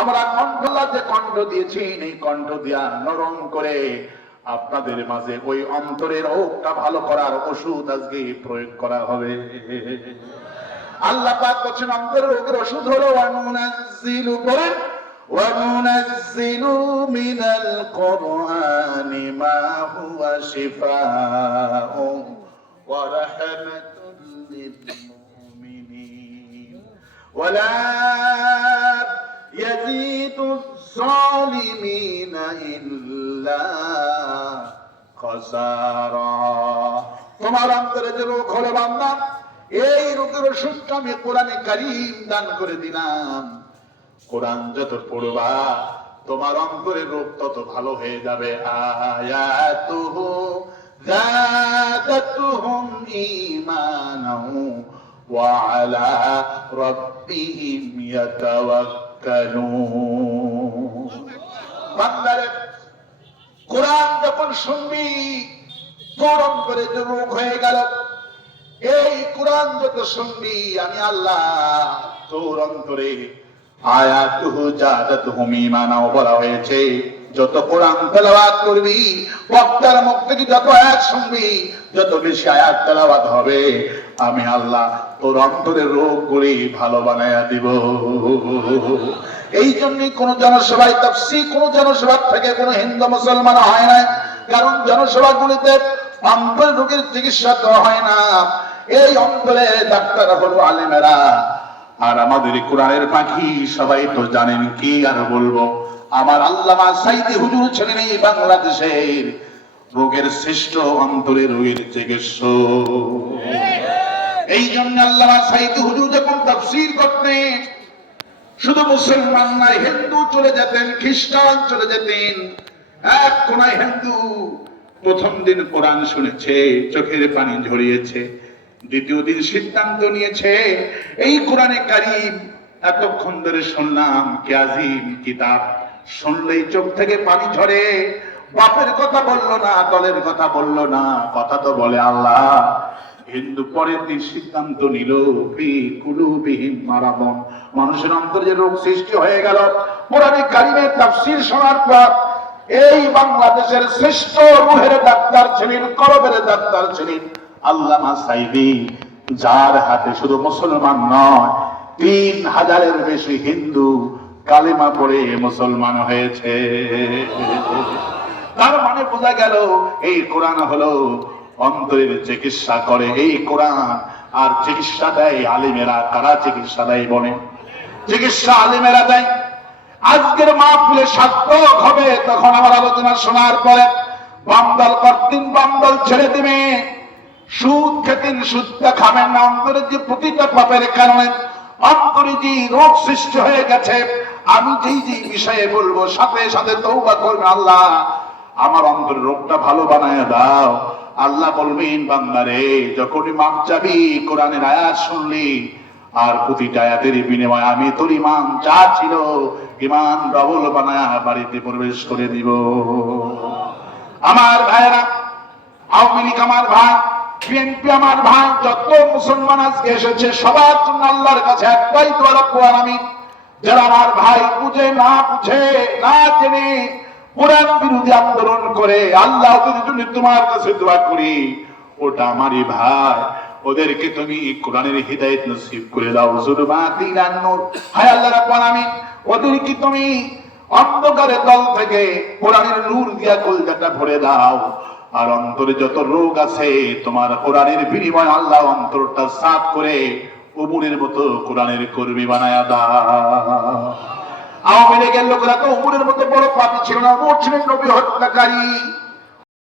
আমরা কণ্ঠলা যে কণ্ঠ দিয়েছেন, এই কণ্ঠ দিয়া নরম করে আপনাদের মাঝে ওই অন্তরের রোগটা ভালো করার ওষুধ আজকে প্রয়োগ করা হবে। আল্লাহ পাক বলেন অন্তরের রোগের ওষুধ হলো ওয়ানুনাজ্জিলু, বলেন ওয়ানুনাজ্জিলু মিনাল কুরআনি মা হুয়া শিফাউন ওয়া রাহমাতুল লিল মুমিনিন ওয়া লা ইয়াজিদুজ জালিমিনা ইল্লা খাসারা। তোমার অন্তরে যে রোগ হলো বান্দা, এই রোগের ওষুধটা আমি কোরআনে কারীম দান করে দিলাম। কোরআন যত পড়বা তোমার অন্তরের রোগ তত ভালো হয়ে যাবে। আয়াতুহু যাদাতুহুম ঈমানাও ওয়া আলা রাব্বিহিম ইয়াতাওয়াক্কালুন। বান্দারে কোরআন যখন শুনবি তোর অন্তরে যে রোগ হয়ে গেল, এই কোরআন যত শুনবি আমি আল্লাহ তোর অন্তরে আয়াতুহু যাদাতুহুম ঈমানাও বলা হয়েছে। যত কোরআন তেলাওয়াত করবি, বক্তার মুখ থেকে যত আয়াত শুনবি, যত বেশি আয়াত তেলাওয়াত হবে, আমি আল্লাহ তোর অন্তরের রোগগুলি ভালো বানায়া দিব। এই জন্যই কোন জনসভায় তাফসীর, কোন সভা থেকে কোন হিন্দু মুসলমান হয় না, কারণ জনসভাগুলিতে অন্তরের রোগের চিকিৎসা তো হয় না। এই অন্তরে ডাক্তার হলো আলেমেরা। আর আমাদের কোরআনের পাখি সবাই তো জানেন, কি আর বলবো, আমার আল্লামা সাইদি হুজুর ছিলেন এই বাংলাদেশের রোগের শ্রেষ্ঠ অন্তরের রোগের চিকিৎসক। এই জন্য আল্লামা সাইদি হুজুর যখন তাফসীর করতেন, শুধু মুসলমান নাই, হিন্দু চলে যেতেন, খ্রিস্টান চলে যেতেন। এক কোনায় হিন্দু প্রথম দিন কোরআন শুনেছে, চোখের পানি ঝরিয়েছে। দ্বিতীয় দিন সিদ্ধান্ত নিয়েছে এই কোরআনে কারীম এতক্ষণ ধরে শুনলাম, কি আযীম কিতাব, শুনলেই চোখ থেকে পানি ঝরে। বাপের কথা বললো না, দলের কথা বললো না, কথা তো বলে আল্লাহ। হিন্দু পরের দিন সিদ্ধান্ত নিল, ফি কুলুবিহিম মারাদুন, মানুষের অন্তরে যে রোগ সৃষ্টি হয়ে গেল, কোরআনে কারীমের তাফসীর শোনার পর এই বাংলাদেশের শ্রেষ্ঠ রুহের ডাক্তার ছিলেন, কলবের ডাক্তার ছিলেন আল্লামা সাইদি, যার হাতে শুধু মুসলমান নয় ৩,০০০-এর বেশি হিন্দু কালেমা পড়ে মুসলমান হয়েছে। তার মানে বোঝা গেল এই কোরআন হলো অন্তরের চিকিৎসা করে। এই কোরআন আর চিকিৎসা দেয় আলেমেরা। কারা চিকিৎসা দেয় বলেন? চিকিৎসা আলেমেরা দেয়। আজকের মাহফিলে সার্থক হবে তখন আমার আলোচনা শোনার পরে বামদল করতেন, বামদল ছেড়ে দিবে। সুদ খেতেন, সুদটা খাবেন না। অন্তরের যে প্রতিটা পাপের কারণে অন্তরে যে রোগ সৃষ্টি হয়ে গেছে, আমি যেই বিষয়ে বলবো সাথে সাথে তওবা করবেন, আল্লাহ আমার অন্তরের রোগটা ভালো বানায় দাও। আল্লাহ বলবেন, বান্দারে যখনই মাপ চাবি, কোরআনের আয়াত শুনলি, আর প্রতিটা আয়াতের বিনিময়ে আমি তোর ঈমান যা ছিল ঈমান ডবল বানায় বাড়িতে প্রবেশ করে দিব। আমার ভাইরা, আওয়ামী লীগ আমার ভাই, বিএনপি আমার ভাই, যত মুসলমান আজকে এসেছে সবার জন্য আল্লাহর কাছে একটাই দোয়া, রব্বুল আলামিন যারা আমার ভাই বুঝে না জেনে কোরআন বিরোধী আন্দোলন করে, আল্লাহ ওদের জন্য তোমার কাছে দোয়া করি, ওটা আমারই ভাই, ওদেরকে তুমি কোরআনের হিদায়াত নসিব করে দাও। যুলমাতিনান নূর, হায় আল্লাহ রাব্বুল আলামিন ওদেরকে তুমি অন্ধকারের দল থেকে কোরআনের নূর দিয়া কলজাটা ভরে দাও। আর অন্তরে যত রোগ আছে তোমার কোরআনের বিনিময়ে আল্লাহ অন্তরটা সাফ করে উমরের মতো কোরআনের কর্মী বানায়া দাও। আওয়ামী লীগের লোকেরা তো উমরের মতো বড় পাপী ছিল না, উমর ছিলেন নবী হত্যাকারী।